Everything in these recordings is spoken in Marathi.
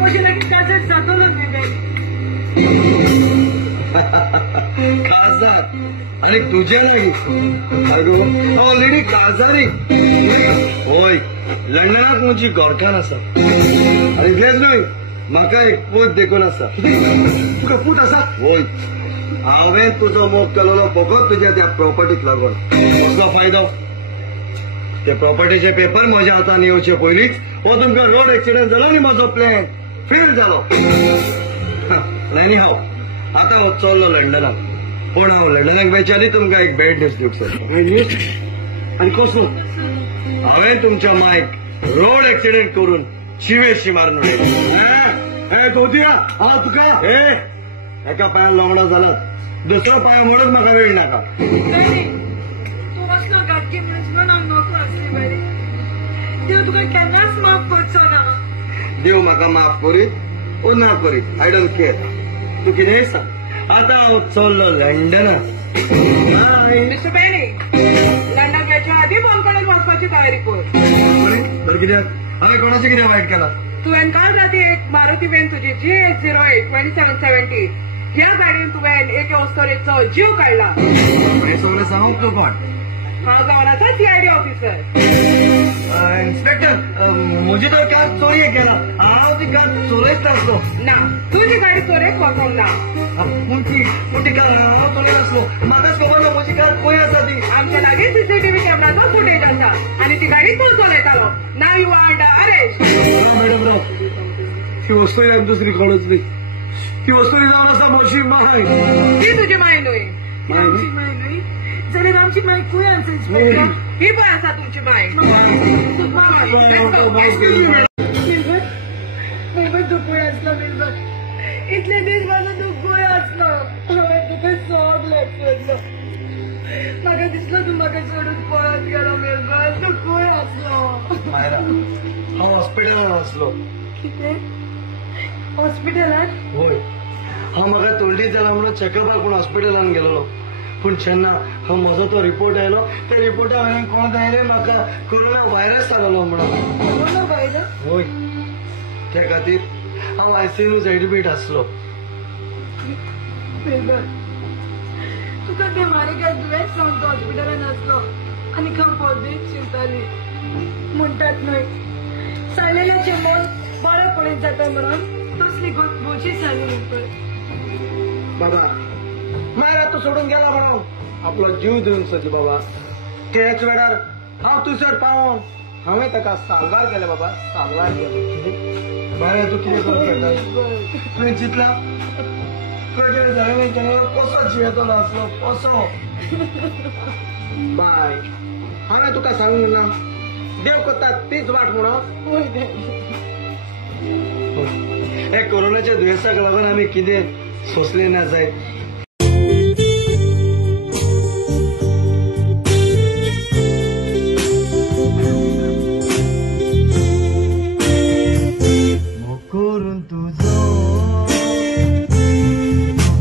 म्हजे लागीं काजर जातलो न्ही काजार आणि तुझे लागीं ऑलरेडी काजारी होय लंडनात म्हजी गोरठाण आसा आनी इतलेंच न्हय म्हाका एक पूत देखून आसा तुका पूत आसा होय हांवें तुजो मोग केलेलो फकत तुज्या त्या प्रॉपर्टीक लागून कसलो फायदो त्या प्रॉपर्टीचे पेपर म्हज्या हातान येवचे पयलींच हो तुमकां रोड एक्सिडेंट जालो न्ही म्हजो प्लॅन फेल जालो एनी हांव आतां हो चल्लो लंडनाक पूण हांव लंडनाक वयचे आदी तुमकां एक बॅड न्यूज दिवंक सोदता आनी कसलो हांवें तुमच्या मायक रोड एक्सिडेंट करून शिवेशी मारून उडयलो गोदिया हांव तुका एका पांयान लोंगडो जाला दुसरो पांय म्हणून म्हाका वेळ नाका तूं असलो गाडगे न्यूजमॅन हांव नको आसली बरी देव तुका केन्नाच माफ करचो ना देव म्हाका माफ करीत ओ ना करीत आय डोंट केअर तूं कितेंय सांग आतां हांव चल्लो लंडनाक मिस्टर बेणी लंडन याच्या आधी फोन करून वचपाची तयारी कर कित्याक हांवें कोणाचें कितें वायट केलां तुवें काल राती एक मारुती वॅन तुजी GX08 2770 ह्या गाडयेन तुवें एक वस्तोरेचो जीव काडला हें सगळें सांगूंक तूं कोण हांव जावन आसा CID ऑफिसर इन्स्पेक्टर म्हजी तर कार चोरी केला हांव ती कार चोरयत नासलो ना तुजी गाडी चोरेक वचोंक ना पूण ती कार हांव चोरयत नासलो म्हाकाच खबर ना म्हजी कार खंय आसा ती आमच्या लागीं CCTV कॅमेराचो फुटेज आसा आनी ती गाडी कोण चलयतालो नाव you are under arrest madam राव ती वस्तू हांवें दुसरी कोणूच न्ही ती वस्तू जावन आसा म्हजी माय ती तुजी माय न्हय माय न्हय जाल्यार आमची माय खंय आसा इन्स्पेक्टर ही पळय आसा तुमची माय निर्भर तूं खंय आसलो निर्भर इतले दीस म्हाजो तूं खंय आसलो हांवें तुका सॉग लेखलो म्हाका दिसलो तूं म्हाका सोडून पळत गेलो निर्भर तूं खंय आसलो हांव हॉस्पिटलांत आसलो कितें हॉस्पिटलांत होय हांव म्हाका तोंडी जाला म्हणून चॅकअपाक म्हूण हॉस्पिटलांत गेलोलो पूण जेन्ना हांव म्हजो तो रिपोर्ट आयलो त्या रिपोर्टा वयल्यान कोण दायले म्हाका कोरोना व्हायरस जालोलो म्हणून कोरोना व्हायरस होय त्या खातीर हांव ICUत एडमीट आसलो तुका ते मारिका दुयेंस जावन तो हॉस्पिटलांत आसलो आनी हांव पॉझिटीव शिवताली म्हणटात न्हय सायलेल्याचें मन बरें पडीत जाता म्हणून तसली गोची जाली पळय बाबा मायरा तूं सोडून गेला म्हणून आपलो जीव दिवन सोदली बाबा त्याच वेळार हांव तुसर पावोन हांवें ताका साल्वार केलें बाबा साल्वार केलें मायरा तूं कितें करून करता तुवें चिंतलां तुवें जालें तेन्ना कसो जियेतलो आसलो कसो बाय हांवें तुका सांगूंक ना देव कोत्ता तीच वाट म्हणून हे कोरोनाच्या दुयेंसाक लागून आमी कितें सोंसलें ना जायत करून तुजो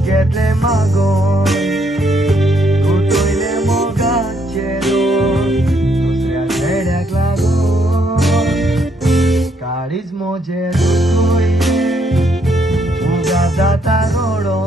घेतले मागोन घुटोयले मोगाचे दुसऱ्या चेड्याक लागून काळीज मोजे घुटोयले उगा जाता रोडो